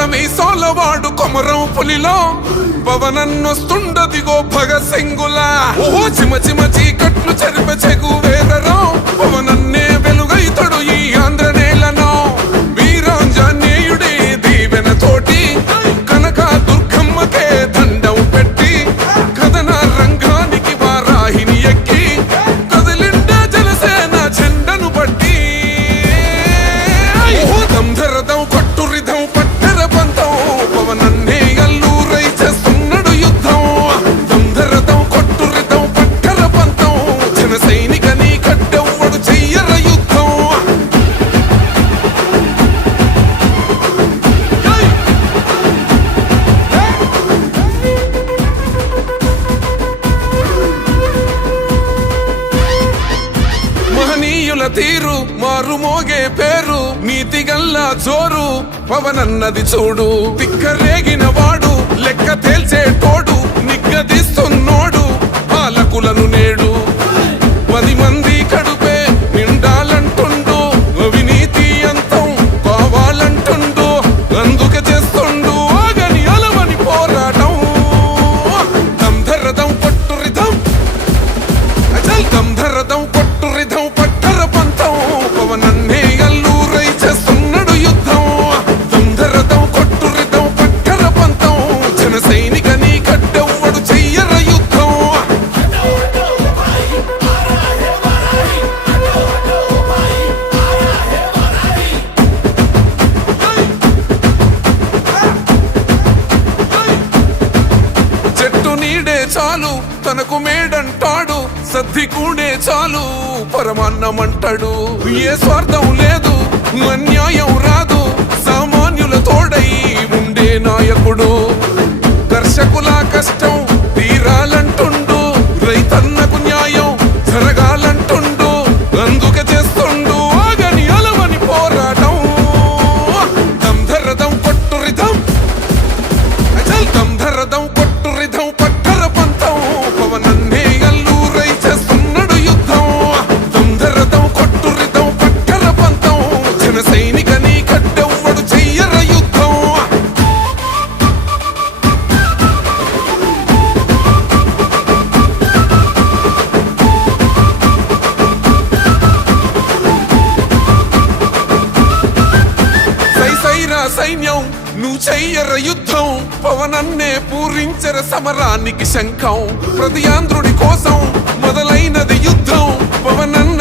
కొర్రమీ సోలవాడు కొమరం పులిలో పవనన్నొస్తుండదిగో భగత్ సింగులా ఓహో చిమ చిమ చీకట్లు చెరిప చెగు వేదరో పవనన్నే వెలుగైతడు ఈ ఆంధ్ర నేలను వీరాంజనేయుడే దీవెన తోటి కనక దుర్గమ్మకే దండం పెట్టి కథన రంగానికి వారాహిని ఎక్కి కదిలిండ జనసేన జెండను బట్టి దంధరదం కొట్టు రిధం పట్టర పంతం పవనన్నే అల్లూరై చేస్తున్నాడు యుద్ధం దంధరదం కొట్టు రిధం పట్టర పంతం జన సైనికని కట్టెవ్వడు చెయ్యర యుద్ధం మహనీయుల తీరు మారు మోగే పేరు నీతిగల్లా జోరు పవనన్నది చూడు తిక్కరేగిన వాడు లెక్క తేల్చేటోడు నిగ్గదీస్తున్నోడు పాలకులను నేడు 10 మంది కడుపే నిండాలంటుండు అవినీతి అంతం కావాలంటుండు అందుకే చేస్తుండు ఆగని అలవని పోరాటం దంధరదం కొట్టు రిధం అచల్ దంధరదం కొట్టు రిధం పట్టర పంతం పవనన్నే అల్లూరై చేస్తున్నాడు యుద్ధం దంధరదం కొట్టు రిధం పట్టర పంతం జన సైనికని కట్టెవ్వడు చెయ్యర యుద్ధం చెట్టు నీడే చాలు తనకు మేడంటాడు సద్ది కూడే చాలు పరమాన్నమంటాడు ఏ స్వార్థం లేదు అన్యాయం రాదు సామాన్యుల తోడై ఉండే నాయకుడు కర్షకుల కష్టం తీరాలంటుండు రైతన్నకు న్యాయం జరగాలంటుండు అందుకే చేస్తుండు ఆగని అలవని పోరాటం దంధరదం కొట్టు రిధం అచల్ దంధరదం కొట్టు రిధం పట్టర పంతం పవనన్నే అల్లూరై చేస్తున్నాడు యుద్ధం దంధరదం కొట్టు రిధం పట్టర పంతం జన సైనికని కట్టెవ్వడు చెయ్యర యుద్ధం సైసైరా సైన్యం నువ్వు చెయ్యర యుద్ధం పవనన్నే పూరించర సమరానికి శంఖం ప్రతి ఆంధ్రుడి కోసం మొదలైనది యుద్ధం పవనన్న